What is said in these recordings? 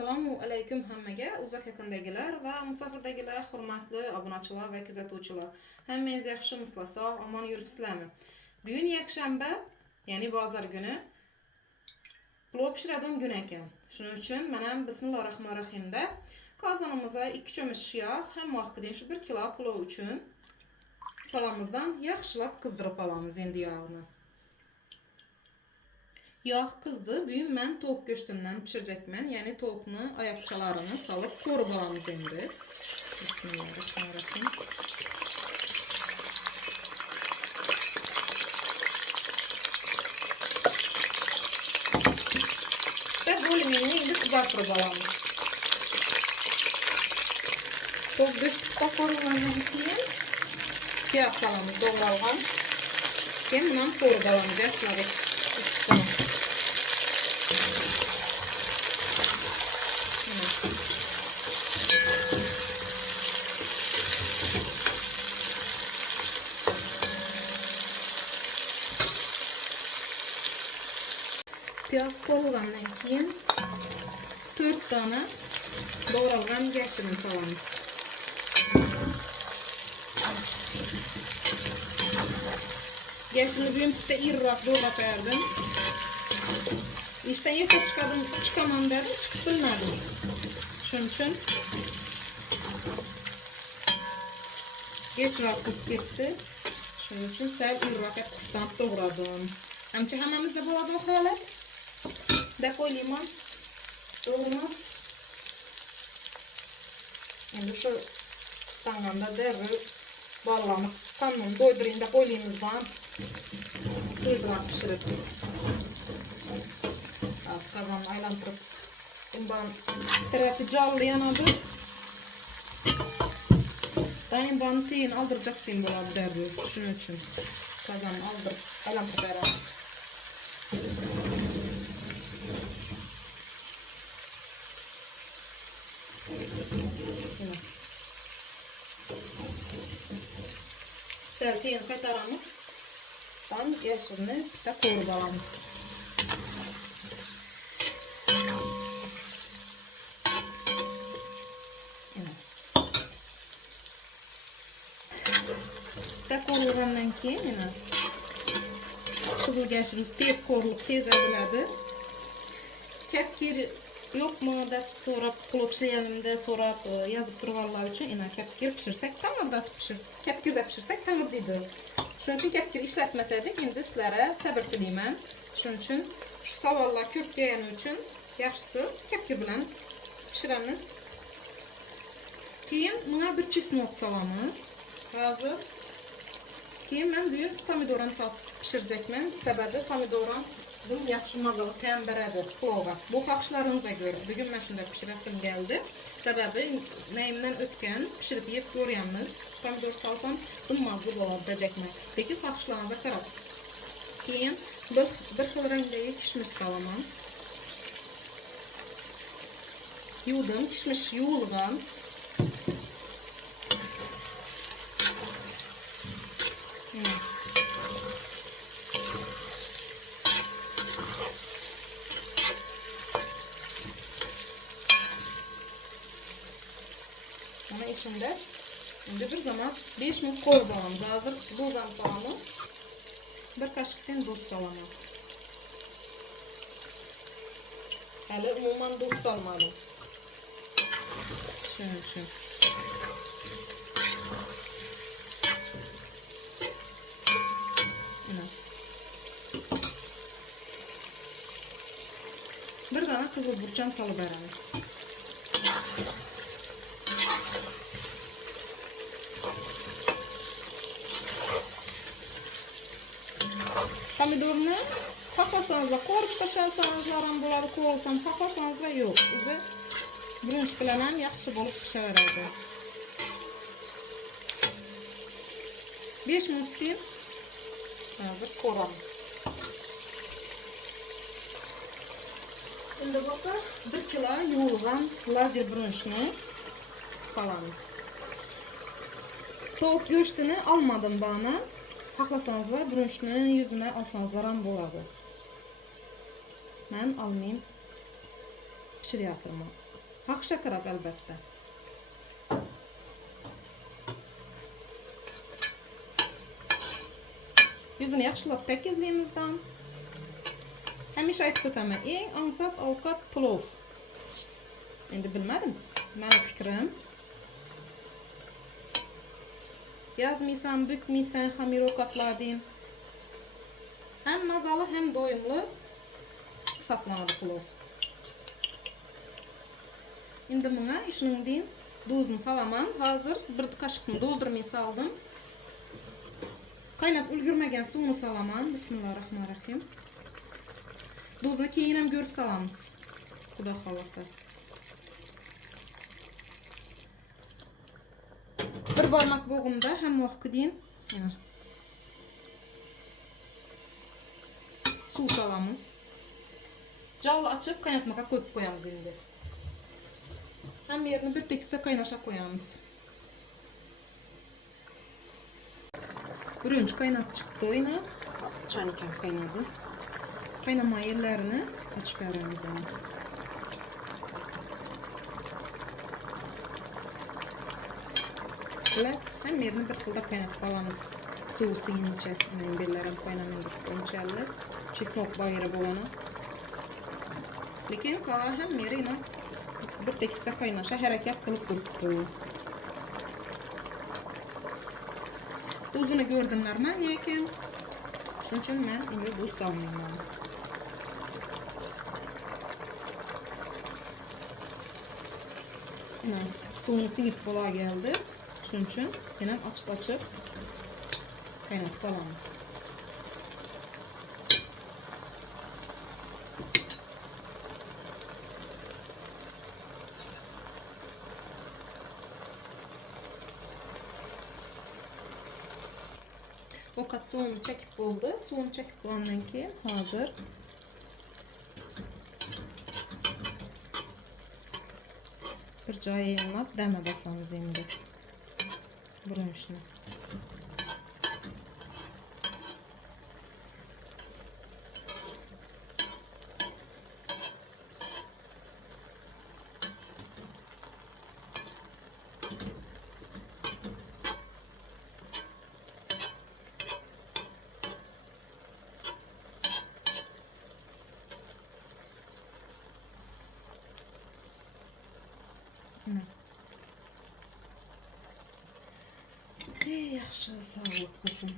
Assalomu alaykum hammaga, uzak yaqindagilar va musofirdagilar, hurmatli obunachilar va kuzatuvchilar. Hammangiz yaxshimisiz, sog', omon yuribsizlarmi? Bugun yakshanba, ya'ni bozor kuni. Plov pishiradigan kun ekan. Shuning uchun mana bismillahirrohmanirrohimda qozonimizga 2 cho'mich yog', hamma vaqtida shu 1 kilo plov uchun salamimizdan yaxshilab qizdirib olamiz endi yog'ni. Yağ kızdı. Bugün ben tavuk göğsünden pişirecekmen. Yani tavukunu ayakçalarını salıp korubalamız endi. Bismillahirrahmanirrahim. Ve bölümünü indi kızartırıp alamız. Tavuk göğsünden korubalamız keyin piyaz salamız doğralgan. Keyin bundan korubalamız yaşladık. Piyaz koyulgandan keyin 4 tane doğralgan yeşilini salamiz. Yeşilini bugün bitta irroq doğrab berdim. İşte erta çıkamam dedim, çıkıp bilmedim. Shuning uchun kechroq bo'lib ketdi. Shuning uchun sal irroq qisdan to'g'radim. Amcha hammamizda bo'ladi bu holat. Deb o'ylayman. To'g'rimi? Endi shu qistanganda darrov bolalarni qonun do'ydiring deb o'ylaymizdan. Tezroq pishirib. Az qazonni aylantirib. Bundan tarafı canlı yanadı. Ben bunu teyin aldıracaktım bu derdi. Şunun için kazanı aldırıp aylantirib beramiz. Sel teyin qaytaramiz. Ben yeşilini bitta ko'rib olamiz. Ko'rilgandan keyin mana qizil gashimiz tez ko'rilib, tez eziladi. Kapkir yo'qmi deb so'rab, plov pishirganimda so'rab yozib turganlar uchun ina kapkir pishirsak ta'mirda pishir. Kapkirda pishirsak ta'mir deydi. Shuning uchun kapkir ishlatmasadik, endi sizlarga sabr tilayman. Shuning uchun shu savollar ko'p kelgani uchun yaxshisi kapkir bilan pishiramiz. Keyin buna bir chesnok solamiz. Hozir keyin men bugün pomidoram solib pishirjakman. Sababi pomidoram bu yaxshi mazali ta'm beradi plovga. Bu xohishlaringizga ko'ra. Bugun men shunday pishirasim keldi. Sababi nayimdan o'tgan pishirib yeb ko'ryapmiz. Pomidor solsam bu mazali bo'ladi dejakman. Lekin xohishlaringizga qarab. Keyin bir xil rangdagi kishmish solaman. Yuvdim, kishmish yuvilgan. Ama işimde şimdi bir zaman 5 minut koyup alalım. Hazır buzdan salamız. Bir kaşıktan buz salamı. Hele umuman buz salmadım. Şunun için. Bir tane kızıl burçam salıp veremiz. Pomidorni xohlasangiz qo'rib pishirsangiz ham bo'ladi, qo'rqsam xohlasangiz yo'q. O'zi brunch bilan ham yaxshi bo'lib pishaveradi. 5 minutdan hozir ko'ramiz. Endi bo'lsa 1 kilo yuvilgan lazer brunchni solamiz. Tavuk go'shtini olmadim bana. Xohlasanızlar brunchni yüzüne alsanızlar ham bo'ladi. Men almayım, pishiryapman. Hak şakarap elbette. Yüzünü yaxşılap tekizliyimizden. Hemiş aytib ötəmə. Eng ansat avukat plov. Endi bilmedim. Mənim fikrim. Yazmıysan, bükmiysan, hamir ovqatladın. Hem mazalı hem doyumlu saklanadı plov. Indi buna işinin deyin duzunu salaman. Hazır bir kaşıkını doldurmayı saldım. Kaynap ulgürmegen suyunu salaman. Bismillahirrahmanirrahim. Duzunu keyinem görüp salamız. Kuda halasa. Bir barmak boğumda hem vakti deyin. Su salamız. Callı açıp kaynatmaka koyup koyamız indi. Hem yerini bir tekste kaynaşa koyamız. Bürünç kaynat çıktı yine. Çayniken kaynadı. Kaynama yerlerini açıp veremiz yani. Biraz hem yerini bir kılda kaynatıp alamız. Suyu suyunca. Ben birlerim kaynamayıp koyunçalı. Çesnok bayırı bolana. Lekin kala hem yeri yine bir tekste kaynaşa hareket kılıp duruptu. Tuzunu gördümler ben yeken. Şunun için ben indi tuz salmayayım. Yine suyunu sinip bola geldi. Şunun için yine açıp kaynatıp alamız. O kat suyunu çekip oldu. Suyunu çekip olandan ki hazır. Bir caya yanlap deme basamız indi. Burun şunu. Yaxşı, sağlık olsun.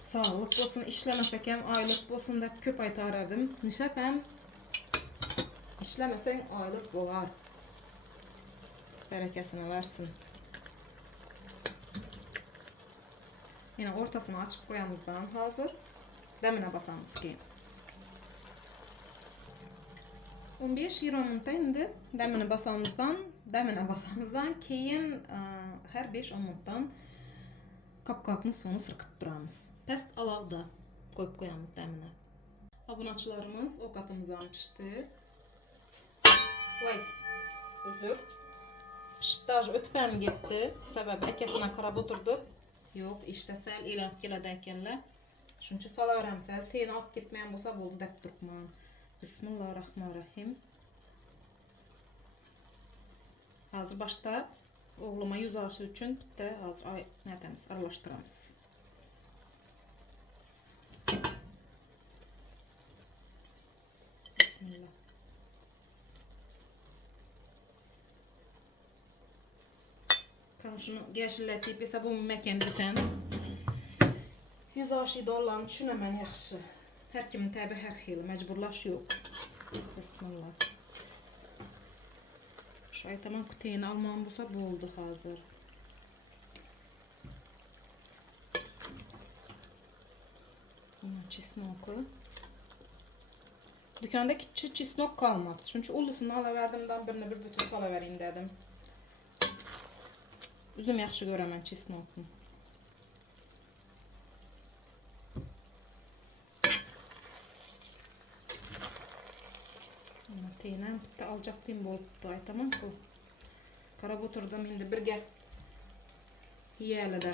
Sağlık olsun, işlemesek hem aylık olsun da köp ayta aradım. Nişap hem işlemesen aylık olar. Berekesine versin. Yine ortasını açıp koyamızdan hazır. Demine basamız ki. 15-20 minutda indi demine basamızdan keyin her 5-10 minutdan kapkakını sonu sırkıp duramiz. Past alavda koyup koyamiz demine. Obunachilarimiz ovqatimiz pishdi. Voy, uzr. Pishtaj o'tib ham ketdi. Sababi akasini qarab o'tirdik. Yo'q, ishda sal elanib keladi ekanlar. Shuncha solaveramiz. Teni olib ketmagan bo'lsa bo'ldi deb turibman. Bismillahirrahmanirrahim. Hazır başta oğluma yüz aşı için bitti. Hazır aralashtiramiz. Bismillah. Kan şunu geçilletip esa bu mekan desen. Yüz aşı dolan düşünemen yaxşı. Her kimin tabi her xil mecburlaş yok. Bismillah. Şu aytaman kuteyini almam bulsa oldu hazır. Çesnoku. Dükkanda küçük çesnok kalmadı. Çünkü ulusunu alaverdiğimden birine bir bütün salavereyim dedim. Üzüm yaxşı görəmən çesnokunu. Teynem bitti alacaktım boluptu aytamam ki. Qarab oturdum indi birge yiyəli də.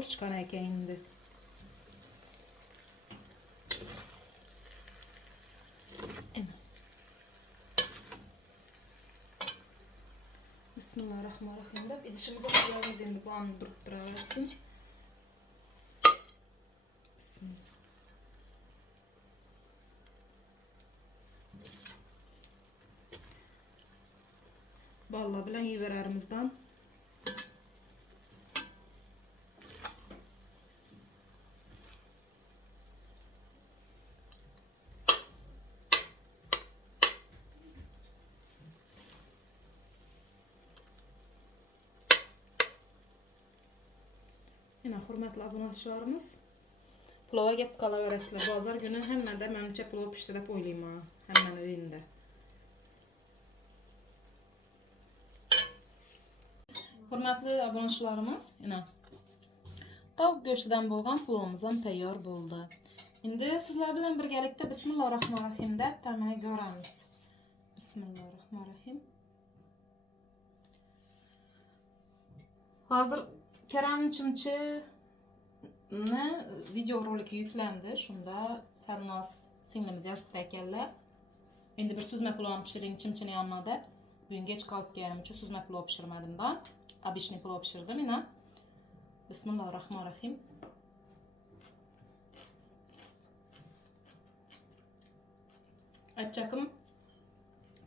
Hoş çıkan ekan indi. Bismillahirrahmanirrahim deb idishimizni qo'yamiz endi bu anni durib turaversin. Bismillah. Balla bilan yeyverarimizdan. Yine hurmatli obunachilarimiz, pulova gap qolaverasizlar. Bozor kuni hammada menimcha pulov pishdi deb o'ylayman, hammani uyida. Hurmatli obunachilarimiz, yine tavuk go'shtidan bo'lgan pulovimiz ham tayyor bo'ldi. Endi sizlar bilan birgalikda Bismillahirrahmanirrahim deb ta'minlab ko'ramiz. Bismillahirrahmanirrahim. Hozir Kerem Chimchini video roliki yüklendi. Şunda Sarnoz singlimiz yazıp ekanlar. Endi bir süzme pulov pişiring chimchini yanına da. Bugün geç kalıp geldim için süzme pulov pişirmedim da. Abişni pulov pişirdim yine. Bismillahirrahmanirrahim. Açakım.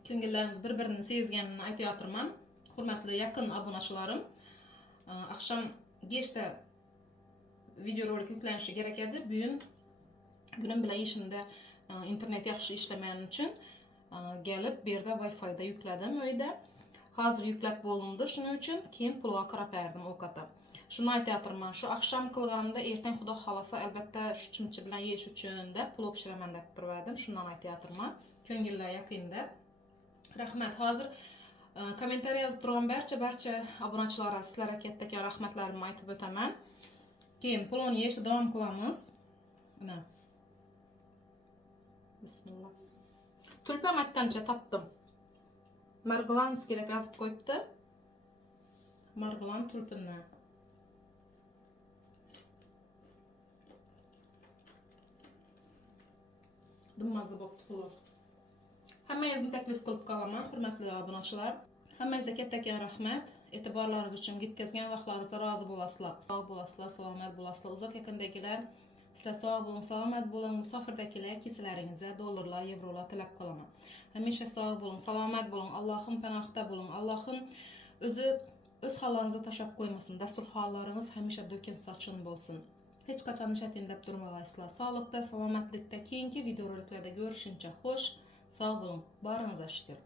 Köngüllerimiz bir-birini sezgenini aytayotırman. Hurmatli yakın obunachilarim. Akşam geçte video rolik yüklenishi gerek edi. Bugün günüm bilan işimde internet yaxshi ishlamagan uchun gelip bir de Wi-Fi'da yükledim uyda. Hazır yüklep bo'lindi, shuning uchun keyin pulova qarab berdim ovqatga. Shuni aytayotman, shu akşam qilganimda ertaga xudo xolasa albatta shu chimchi bilan yeyish uchun deb pulov pishiraman deb turardim. Shundan aytayotman. Ko'ngillar yaqinda. Rahmat. Hozir kommentariy yozib turgan barcha obunachilar sizlarga katta rahmatlarimni aytib o'taman. Keyin pulovni yeyishda davom qilamiz. Mana. Bismillah. Tulpam aytgancha topdim. Marglanskiy deb yozib qo'yibdi. Marglan tulpini. Dimmazda bo'pti pulov. Hammangizni taklif qilib qolaman, hurmatli obunachilar. Hammangizga katta rahmat. E'tiborlaringiz uchun yetkazgan vaqtlaringizga rozi bo'lasizlar. Sog' bo'lasizlar, salomat bo'lasizlar. Uzoq yaqindagilar sizlar sog' bo'ling, salomat bo'ling. Musofirdagilar kesalaringizga dollarlar, yevrolar tilab qolaman. Hamisha sog' bo'ling, salomat bo'ling. Allohim panohda bo'ling. Allohim o'z hollaringizga tashab qo'ymasin. Dasturxonlaringiz hamisha do'kin sochun bo'lsin. Hech qachon ishating deb turmag'aysizlar. Sog'likda, salomatlikda keyingi videoroliklarda ko'rishguncha xo'sh, sog' bo'ling. Boringizga shukr.